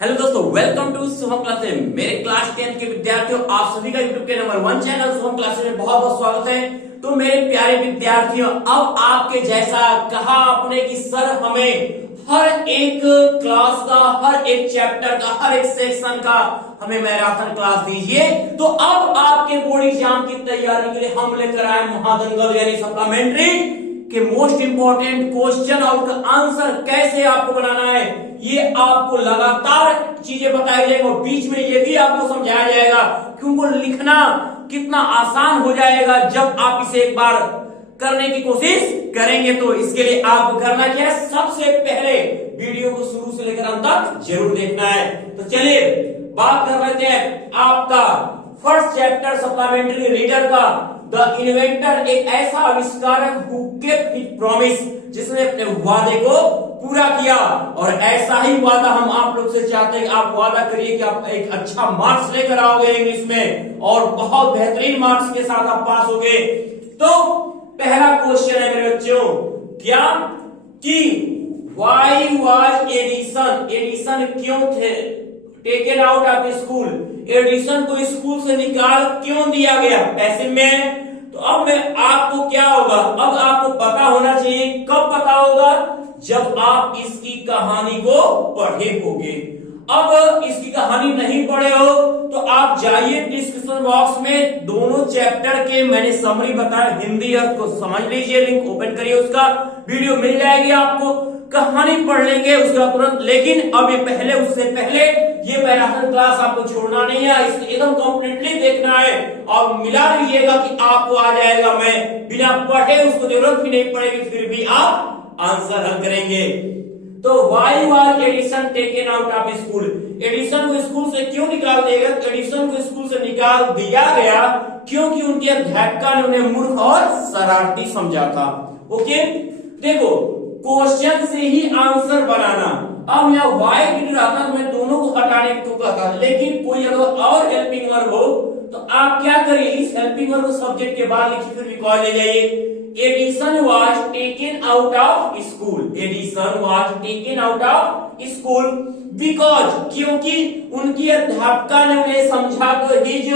Hello दोस्तों, welcome to Shubham classes. मेरे class 10 के विद्यार्थियों, आप सभी का यूट्यूब के नंबर 1 चैनल शुभम क्लासेस में बहुत बहुत स्वागत है। तो मेरे प्यारे विद्यार्थियों, अब आपके जैसा कहा आपने कि सर हमें हर एक क्लास का, हर एक चैप्टर का, हर एक सेक्शन का हमें मैराथन क्लास दीजिए। तो अब आपके बोर्ड एग्जाम की तैयारी के लिए हम लेकर आए महादंगल यानी सप्लीमेंट्री के मोस्ट इंपॉर्टेंट क्वेश्चन और आंसर कैसे आपको बनाना है, ये आपको लगातार चीजें बताई जाएगी और बीच में ये भी आपको समझाया जाएगा कि उनको लिखना कितना आसान हो जाएगा जब आप इसे एक बार करने की कोशिश करेंगे। तो इसके लिए आपको करना क्या है, सबसे पहले वीडियो को शुरू से लेकर अंत तक जरूर देखना है। तो चलिए बात कर लेते हैं आपका फर्स्ट चैप्टर सप्लीमेंट्री रीडर का। द इन्वेंटर एक ऐसा आविष्कारक हु केप्ट हिज प्रॉमिस, जिसने अपने वादे को पूरा किया। और ऐसा ही वादा हम आप लोग से चाहते हैं कि आप वादा करिए कि आप एक अच्छा मार्क्स लेकर आओगे इंग्लिश में और बहुत बेहतरीन मार्क्स के साथ आप पास होगे। तो पहला क्वेश्चन है मेरे बच्चों, क्या कि व्हाई वाज एडिसन क्यों थे taken out of school, Edison को स्कूल से निकाल क्यों दिया गया पैसे में। तो अब मैं आपको क्या होगा, अब आपको पता होना चाहिए। कब पता होगा, जब आप इसकी कहानी को पढ़े होगे। अब इसकी कहानी नहीं पढ़े हो तो आप जाइए डिस्क्रिप्शन बॉक्स में दोनों चैप्टर के मैंने समरी बताया, हिंदी अर्थ को समझ लीजिए, लिंक ओपन करिए, उसका वीडियो मिल जाएगी आपको। कहानी पढ़ लेंगे उसका तुरंत, लेकिन अब ये पहले उससे पहले ये मैराथन क्लास आपको छोड़ना नहीं है, इसे एकदम कंप्लीटली देखना है और मिला लीजिएगा कि आपको आ जाएगा। मैं बिना पढ़े उसको जरूरत भी नहीं पड़ेगी, फिर भी आप आंसर हल करेंगे। तो why was Edison taken out of school, Edison को स्कूल से क्यों निकाल दिया गया। एडिसन को स्कूल से निकाल दिया गया क्योंकि उनके अध्यापिका ने उन्हें मूर्ख और शरारती समझा था। ओके, देखो क्वेश्चन से ही आंसर बनाना। अब यहाँ वाई डिड रहता मैं दोनों को हटाने को कहता, लेकिन कोई अगर और हेल्पिंग वर्ब हो तो आप क्या करिए, इस हेल्पिंग वर्ब को सब्जेक्ट के बाद लिखिए, फिर बिकॉज ले जाइए। Edison was taken out of school, Edison was taken out of school because, क्योंकि उनकी अध्यापिका ने उन्हें समझा तो his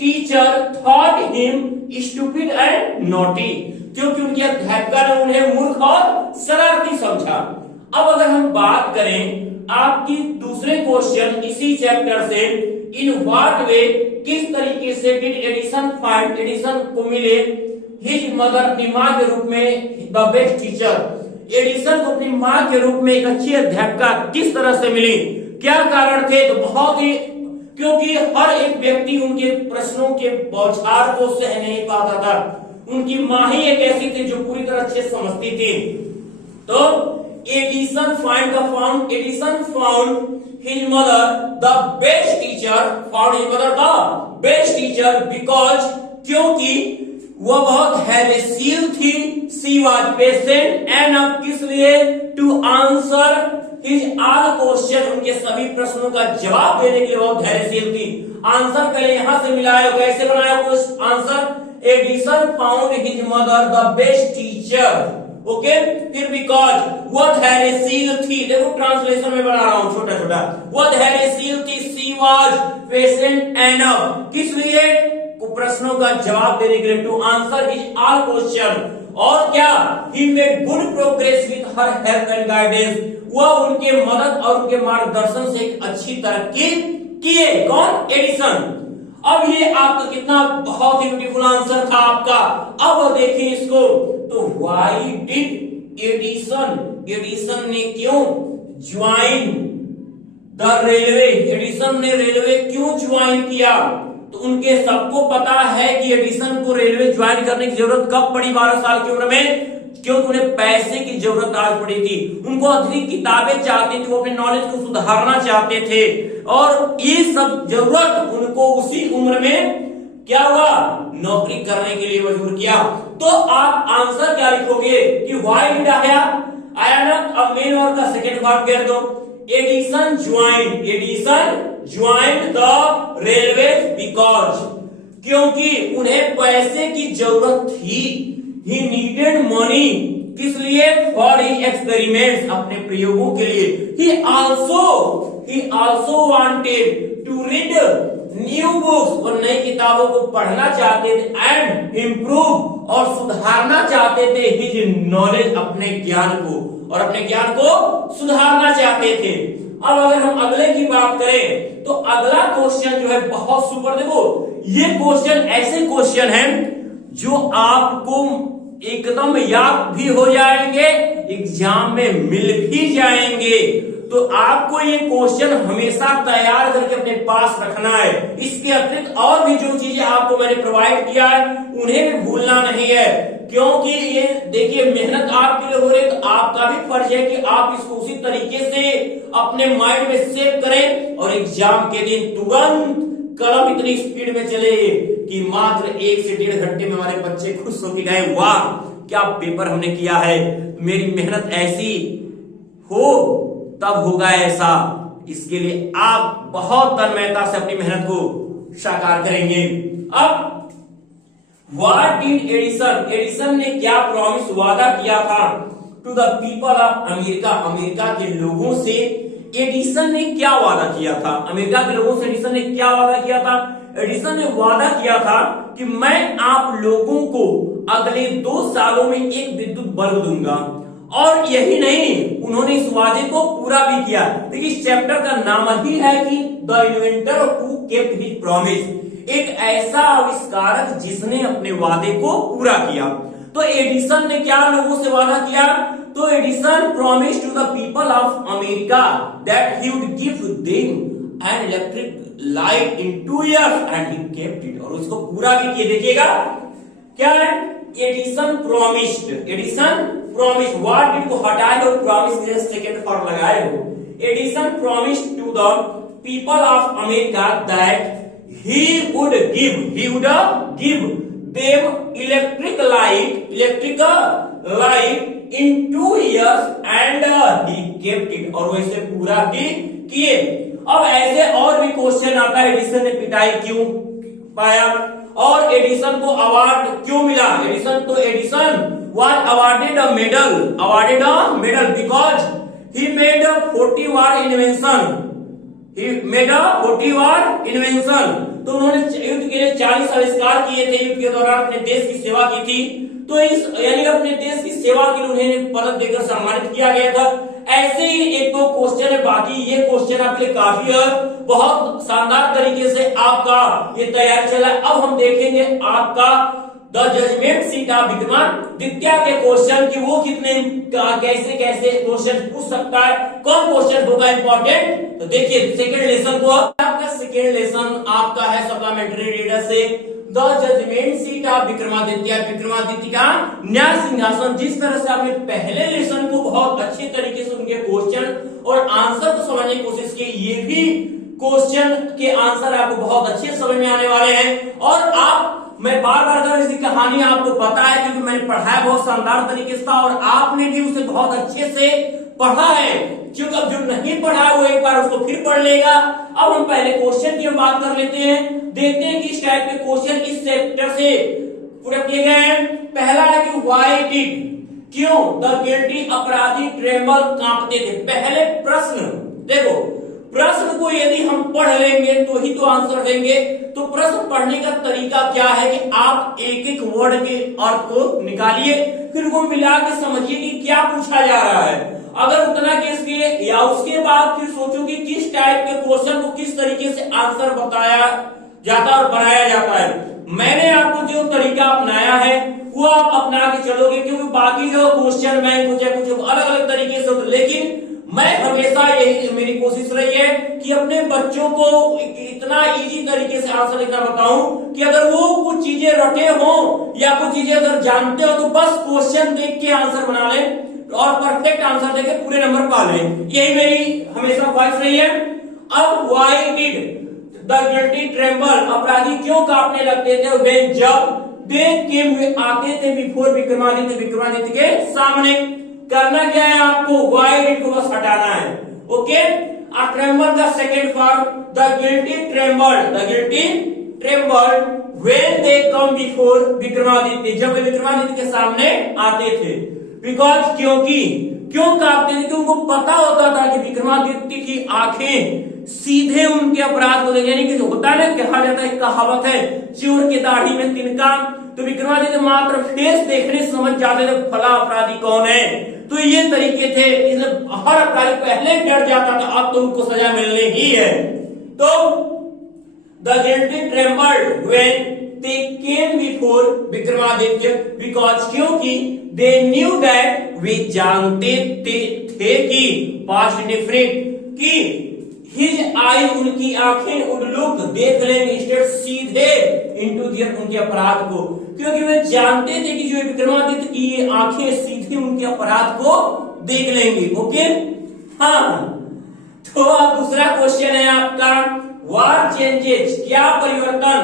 teacher thought him stupid and naughty, क्योंकि उनकी अध्यापिका ने उन्हें मूर्ख और शरारती समझा। अब अगर हम बात करें आपकी दूसरे क्वेश्चन इसी चैप्टर से, इन व्हाट वे, किस तरीके से डिड एडिसन फाइंड, एडिसन को मिले हिज मदर, अपनी मां के रूप में द बेस्ट टीचर, एडिसन को अपनी मां के रूप में एक अच्छी अध्यापिका किस तरह से मिली, क्या कारण थे। तो बहुत ही, क्योंकि हर एक व्यक्ति उनके प्रश्नों के बौछार को सह नहीं पाता था, उनकी मां ही एक ऐसी थी जो पूरी तरह अच्छे समझती थी। तो Edison found his mother the best teacher, found his mother the best teacher because, क्योंकि वह बहुत धैर्यशील थी, सी वाज पेशेंट एंड, अब किस लिए, to answer his all question, उनके सभी प्रश्नों का जवाब देने के लिए बहुत धैर्यशील थी। आंसर पहले यहां से मिलाया, कैसे बनाया answer, Edison found his mother the best teacher. Okay, फिर बिकॉज वह धैर्यशील थी, देखो ट्रांसलेशन में बना रहा हूं छोटा छोटा, वह धैर्यशील थी, सी वाज पेशेंट एंड, किस लिए, प्रश्नों का जवाब देने के लिए, to answer his all question, और क्या, he made good progress with her help and guidance, वह उनके मदद और उनके मार्गदर्शन से एक अच्छी तरक्की किए। कौन, एडिसन। अब ये आपका कितना बहुत ही ब्यूटीफुल आंसर था आपका। अब देखिए इसको, तो व्हाई डिड एडिसन ने क्यों ज्वाइन द रेलवे, एडिसन ने रेलवे क्यों ज्वाइन किया। तो उनके सबको पता है कि एडिसन को रेलवे ज्वाइन करने की जरूरत कब पड़ी, 12 साल की उम्र में, क्योंकि उन्हें पैसे की जरूरत आज पड़ी थी, उनको अधिक किताबें चाहती थी, वो अपने नॉलेज को सुधारना चाहते थे, और ये सब जरूरत उनको उसी उम्र में क्या हुआ, नौकरी करने के लिए मजबूर किया। तो आप आंसर क्या लिखोगे कि व्हाई डिड आया ना, अब मेन वर्ब का सेकंड पार्ट कर दो, Edison joined the railway because, क्योंकि उन्हें पैसे की जरूरत थी, ही नीडेड मनी किस लिए? फॉर ही एक्सपेरिमेंट्स, अपने प्रयोगों के लिए। He also wanted to read new books, और नई किताबों को पढ़ना चाहते थे। एंड इम्प्रूव, और सुधारना चाहते थे हिज नॉलेज, अपने ज्ञान को, और अपने ज्ञान को सुधारना चाहते थे। अब अगर हम अगले की बात करें तो अगला क्वेश्चन जो है बहुत सुपर। देखो ये क्वेश्चन ऐसे क्वेश्चन हैं जो आपको एकदम याद भी हो जाएंगे, एग्जाम में मिल भी जाएंगे। तो आपको ये क्वेश्चन हमेशा तैयार करके अपने पास रखना है। इसके अतिरिक्त और भी जो चीजें आपको मैंने प्रोवाइड किया है उन्हें भी भूलना नहीं है, क्योंकि ये देखिए मेहनत आपके लिए हो रही है, तो आपका भी फर्ज है कि आप इसको उसी तरीके से अपने माइंड में सेव करें, और एग्जाम के दिन तुरंत कलम इतनी स्पीड में चले कि मात्र 1 से 1.5 घंटे में हमारे बच्चे खुश होकर गए, वाह क्या पेपर हमने किया है, मेरी मेहनत ऐसी हो तब होगा ऐसा। इसके लिए आप बहुत तन्मयता से अपनी मेहनत को साकार करेंगे। अब व्हाट डिड एडिसन ने क्या प्रॉमिस, वादा किया था to the people of America, America के लोगों से एडिसन ने क्या वादा किया था? अमेरिका के लोगों से एडिसन ने क्या वादा किया था? एडिसन ने वादा किया था कि मैं आप लोगों को अगले 2 सालों में एक विद्युत बल्ब दूंगा। और यही नहीं, उन्होंने इस वादे को पूरा भी किया। देखिए इस चैप्टर का नाम ही है कि the inventor who kept his promise, एक ऐसा आविष्कारक जिसने अपने वादे को पूरा किया। तो एडिसन ने क्या लोगों से वादा किया? तो Edison promise to the people of America that he would give them an electric light in 2 years and he kept it, और उसको पूरा भी किया। देखिएगा क्या है, एडिसन प्रॉमिस, व्हाट डिड को हटाए और प्रॉमिस के सेकंड फॉर्म लगाए हो। Edison promise to the people of America that he would give them electric light in 2 years and he kept it, और वैसे पूरा भी किए। अब ऐसे और भी क्वेश्चन आता है, एडिसन ने पिटाई क्यों पाया और एडिसन को अवार्ड क्यों मिला? Edison was awarded a medal because he made a 40-war invention। तो उन्होंने युद्ध के लिए 40 आविष्कार किए थे, युद्ध के दौरान अपने देश की सेवा की थी। तो इस यानी अपने देश की सेवा के लिए उन्हें पदक देकर सम्मानित किया गया था। ऐसे ही 1-2 क्वेश्चन है, बाकी ये क्वेश्चन आपके लिए काफी है, बहुत शानदार तरीके से आपका ये तैयार चला। अब हम देखेंगे आपका the judgement seat of Vikramaditya के क्वेश्चन की वो कितने कैसे क्वेश्चन पूछ सकता है, कौन क्वेश्चन होगा इंपॉर्टेंट। तो देखिए सेकंड लेसन को, आपका सेकंड लेसन आपका है सप्लीमेंट्री रीडर से the judgement seat of Vikramaditya का न्याय सिंहासन। जिस तरह से आपने पहले लेसन को बहुत अच्छे तरीके से उनके क्वेश्चन और आंसर को समझने की कोशिश की, ये भी क्वेश्चन के आंसर आपको बहुत अच्छे समझ में आने वाले हैं। और मैं बार बार इसकी कहानी आपको पता है क्योंकि मैंने पढ़ाया बहुत शानदार तरीके से था, और आपने भी उसे बहुत अच्छे से पढ़ा है। क्योंकि अब जो नहीं पढ़ा वो एक बार उसको फिर पढ़ लेगा। अब हम पहले क्वेश्चन की बात कर लेते हैं, देखते हैं कि इस टाइप के क्वेश्चन इस चैप्टर से पूरे किए गए हैं। पहला है कि व्हाई डिड, क्यों द गिल्टी अपराधी ट्रेम्बल, कांपते थे। पहले प्रश्न देखो, प्रश्न को यदि हम पढ़ लेंगे तो ही तो आंसर देंगे। तो प्रश्न पढ़ने का तरीका क्या है कि आप एक वर्ड के अर्थ को निकालिए, फिर वो मिला के समझिए कि क्या पूछा जा रहा है। अगर उतना केस किए या उसके बाद फिर सोचो कि किस टाइप के क्वेश्चन को किस तरीके से आंसर बताया जाता और बनाया जाता है। मैंने आपको जो तरीका अपनाया है वो आप अपना के चलोगे, क्योंकि बाकी जो क्वेश्चन बैंक हो चाहे कुछ अलग अलग तरीके से, लेकिन मैं हमेशा यही मेरी कोशिश रही है कि अपने बच्चों को इतना इजी तरीके से आंसर लिखना बताऊं कि अगर वो कुछ चीजें रटे हो या कुछ चीजें अगर जानते हो तो बस क्वेश्चन देख के आंसर बना लें और परफेक्ट आंसर देके पूरे नंबर पा लें। यही मेरी हमेशा ख्वाहिश रही है। अब why did the guilty tremble, अपराधी क्यों कांपने लगते थे व्हेन, जब दे केम, वे आते थे बिफोर विक्रमादित्य के सामने। करना क्या है आपको, व्हाई डिड को बस हटाना है। ओके, ट्रेम्बल का second form the guilty tremble when they come before Vikramaditya, जब वे विक्रमादित्य के सामने आते थे। बिकॉज क्योंकि क्यों कांपते थे? क्योंकि उनको पता होता था कि विक्रमादित्य की आंखें सीधे उनके अपराध को देखें, यानी कि होता है ना, कहा जाता है, कहावत है, चोर की दाढ़ी में तिनका। तो विक्रमादित्य मात्र फेस देखने से समझ जाते थे फला अपराधी कौन है। तो ये तरीके थे, हर अपराधी पहले डर जाता था, अब तो उनको सजा मिलनी ही है। तो the guilty trembled when they came before Vikramaditya, because क्योंकि दे न्यू दैट, वे जानते थे कि पास्ट डिफरेंट, कि हिज आई, उनकी आंखें, उन लोग देख लेंगे स्टेट सीधे इनटू देयर, उनके अपराध को, क्योंकि वे जानते थे कि जो विक्रमादित्य की ये आंखें सीधे उनके अपराध को देख लेंगे। ओके, हाँ। तो अब दूसरा क्वेश्चन है आपका, व्हाट चेंजेस, क्या परिवर्तन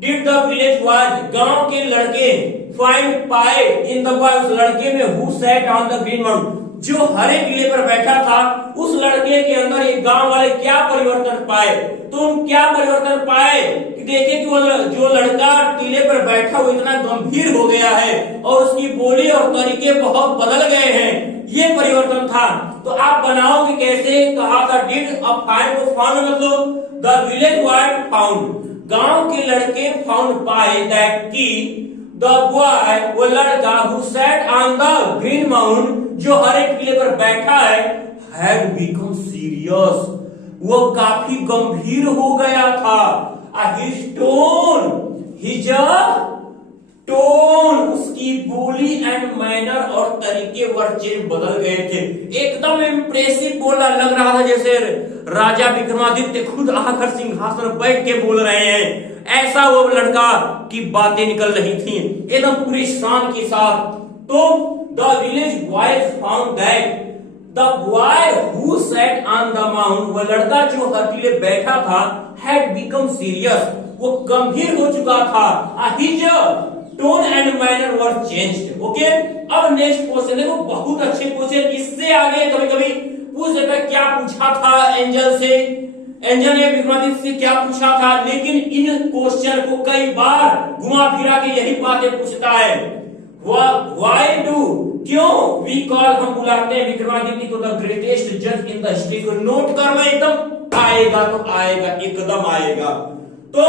डिड द विलेज वाज, गांव के लड़के फाइंड पाए इन द बॉय, उस लड़के में, who sat on the green mount, जो हरे टीले पर बैठा था, उस लड़के के अंदर ये गांव वाले क्या परिवर्तन पाए? तो उन क्या परिवर्तन पाए कि देखे कि वो जो लड़का टीले पर बैठा वो इतना गंभीर हो गया है और उसकी बोली और तरीके बहुत बदल गए हैं, ये परिवर्तन था। तो आप बनाओगे कैसे? कहा था डिड अ फाइंड, को फाउंड मतलब द विलेज वाइड फाउंड, गांव के लड़के फाउंड पाए दैट की द बॉय, वो लड़का, who sat on the green mount, जो हरे टीले पर बैठा है, हैड बिकम सीरियस, वो काफी गंभीर हो गया था। हिज टोन, उसकी बोली एंड मैनर और तरीके वर चेंज, बदल गए थे। एकदम इम्प्रेसिव बोला, लग रहा था जैसे राजा विक्रमादित्य खुद आकर सिंहासन पर बैठ के बोल रहे हैं, ऐसा वो लड़का की बातें निकल रही थी एकदम पूरी शान के साथ। तो the village boys found that the boy who sat on the mount, वो लड़का जो हटीले बैठा था, हैड बिकम सीरियस, वो गंभीर हो चुका था। His tone and manner were changed. Okay, अब नेक्स्ट क्वेश्चन देखो, बहुत अच्छे क्वेश्चन, इससे आगे कभी कभी पूछ सकता है क्या पूछा था एंजल से, एंजल ने विक्रमादित्य से क्या पूछा था, लेकिन इन क्वेश्चन को कई बार घुमा फिरा के यही बातें पूछता है। व्हाई डू, क्यों वी कॉल, हम बुलाते हैं विक्रमादित्य को द ग्रेटेस्ट जज इन द हिस्ट्री, को नोट करना, एकदम आएगा तो आएगा, एकदम आएगा। तो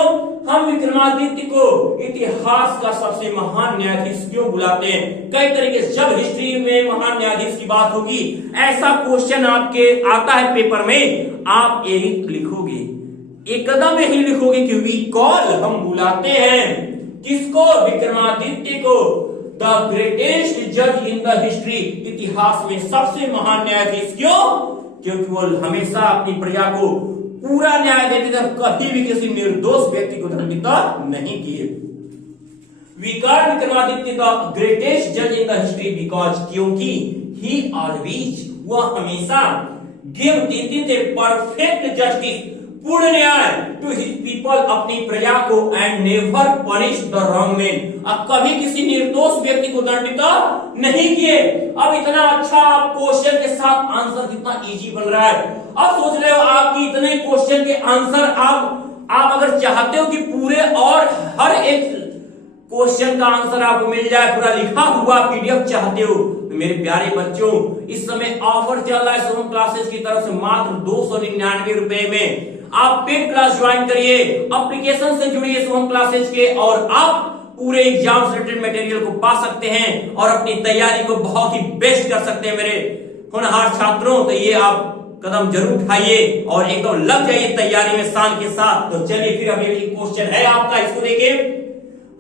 हम विक्रमादित्य को इतिहास का सबसे महान न्यायाधीश क्यों बुलाते हैं? कई तरीके से, जब हिस्ट्री में महान न्यायाधीश की बात होगी, ऐसा क्वेश्चन आपके आता है पेपर में, आप यही लिखोगे, एकदम यही लिखोगे कि वी कॉल, हम बुलाते हैं किसको? विक्रमादित्य को द ग्रेटेस्ट जज इन द हिस्ट्री, इतिहास में सबसे महान न्यायाधीश। क्यों? क्योंकि वो हमेशा अपनी प्रजा को पूरा न्याय देते थे, कभी भी किसी निर्दोष व्यक्ति को दंडित नहीं किए। We call Vikramaditya the greatest जज इन द हिस्ट्री बिकॉज, क्योंकि ही ऑलवेज, वह हमेशा गिव देते थे परफेक्ट जस्टिस, पूर्ण न्याय टू हिज पीपल, अपनी प्रजा को, and never punish the wrong man, अब कभी किसी निर्दोष व्यक्ति को दंडित नहीं किए। अब इतना अच्छा क्वेश्चन के साथ आंसर कितना इजी बन रहा है। अब सोच रहे हो आपकी इतने क्वेश्चन के आंसर आप अगर चाहते हो कि पूरे और हर एक क्वेश्चन का आंसर आपको मिल जाए, पूरा लिखा हुआ पीडीएफ चाहते हो, तो मेरे प्यारे बच्चों, इस समय ऑफर चल रहा है शुभम क्लासेस की तरफ से, मात्र 299 रुपए में आप पेड क्लास ज्वाइन करिए, एप्लीकेशन से जुड़िए शुभम क्लासेस के, और आप पूरे एग्जाम से रिलेटेड मटेरियल को पा सकते हैं और अपनी तैयारी को बहुत ही बेस्ट कर सकते हैं। मेरे होनहार छात्रों, तो ये आप कदम जरूर उठाइए और एकदम लग जाइए तैयारी में शान के साथ। तो चलिए फिर अभी क्वेश्चन है आपका, इसको देखिए।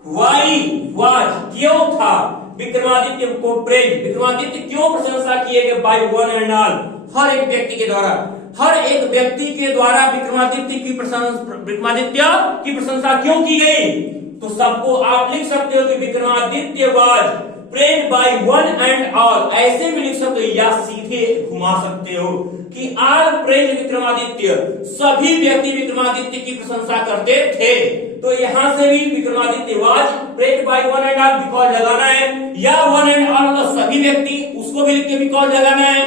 व्हाई वाज, क्यों था विक्रमादित्य को प्रेज, विक्रमादित्य क्यों प्रशंसा किए गए बाय वन एंड ऑल, हर एक व्यक्ति के द्वारा, हर एक व्यक्ति के द्वारा विक्रमादित्य की प्रशंसा क्यों की गई? तो सबको आप लिख सकते हो कि Vikramaditya was praise by one and all, ऐसे भी लिख सकते हो या सीधे घुमा सकते हो कि आल प्रेज विक्रमादित्य, सभी व्यक्ति विक्रमादित्य की प्रशंसा करते थे। तो यहां से भी Vikramaditya was praise by one and all because लगाना है, या वन एंड ऑल का सभी व्यक्ति, उसको भी लिख के बिकॉज लगाना है,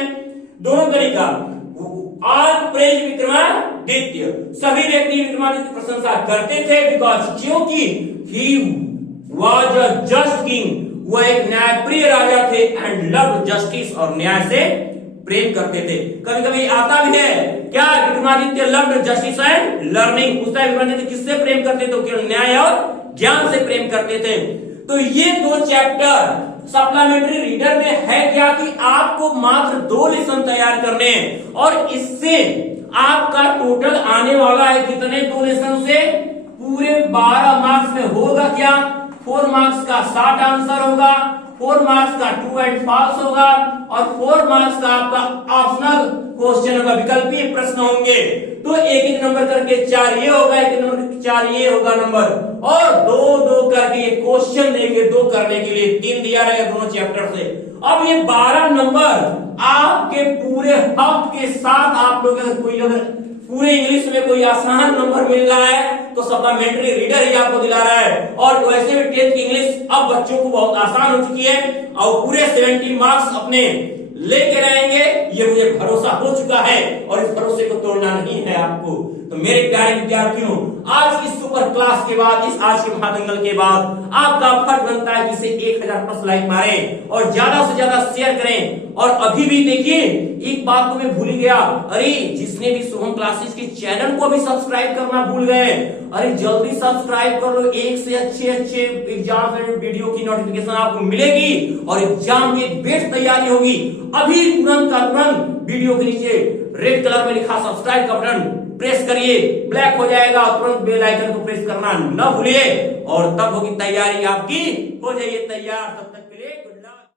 दोनों तरीका। आल प्रेज विक्रमादित्य, सभी व्यक्ति विक्रमादित्य की प्रशंसा करते थे बिकॉज, क्योंकि he was a just king, वह एक न्यायप्रिय राजा थे एंड लव्ड जस्टिस, और न्याय से प्रेम करते थे। कभी कभी आता भी है क्या, Vikramaditya loved justice and learning, पूछता है विक्रमादित्य किससे प्रेम करते थे, केवल न्याय और ज्ञान से प्रेम करते थे। तो ये दो चैप्टर सप्लीमेंट्री रीडर में है क्या कि आपको मात्र 2 लेसन तैयार करने हैं, और इससे आपका टोटल आने वाला है कितने, 2 लेसन से पूरे 12 मार्क्स में होगा क्या, 4 मार्क्स का 60 आंसर होगा, 4 मार्क्स का ट्रू एंड फॉल्स होगा, और 4 मार्क्स का आपका ऑप्शनल क्वेश्चन होगा, विकल्पीय प्रश्न होंगे। तो एक एक नंबर करके 4 ये होगा, एक नंबर करके 4 ये होगा नंबर, और 2-2 करके ये क्वेश्चन देंगे 2 करने के लिए, 3 दिया रहेगा दोनों चैप्टर से। अब ये 12 नंबर आपके पूरे हफ्ते के साथ आप लोग अगर पूरे इंग्लिश में कोई आसान नंबर मिल रहा है तो सप्लीमेंट्री रीडर ही आपको दिला रहा है। और वैसे भी 10th की इंग्लिश अब बच्चों को बहुत आसान हो चुकी है और पूरे 70 मार्क्स अपने लेके रहेंगे, ये मुझे भरोसा हो चुका है, और इस भरोसे को तोड़ना नहीं है आपको। तो मेरे प्यारे विद्यार्थियों, आज की सुपर क्लास के बाद, इस आज के महादंगल के बाद आपका फर्ज बनता है कि इसे 1000+ लाइक मारें और ज्यादा से ज्यादा शेयर करें। और अभी भी देखिए, एक बात तो मैं भूल ही गया, अरे जिसने भी शुभम क्लासेस के चैनल को भी सब्सक्राइब करना भूल गए, अरे जल्दी सब्सक्राइब कर लो। एक से अच्छे एग्जाम वीडियो की नोटिफिकेशन आपको मिलेगी और एग्जाम की बेस्ट तैयारी होगी। अभी तुरंत का तुरंत वीडियो के नीचे रेड कलर में लिखा सब्सक्राइब का बटन प्रेस करिए, ब्लैक हो जाएगा, तुरंत बेल आइकन को प्रेस करना न भूलिए, और तब होगी तैयारी आपकी, हो जाइए तैयार।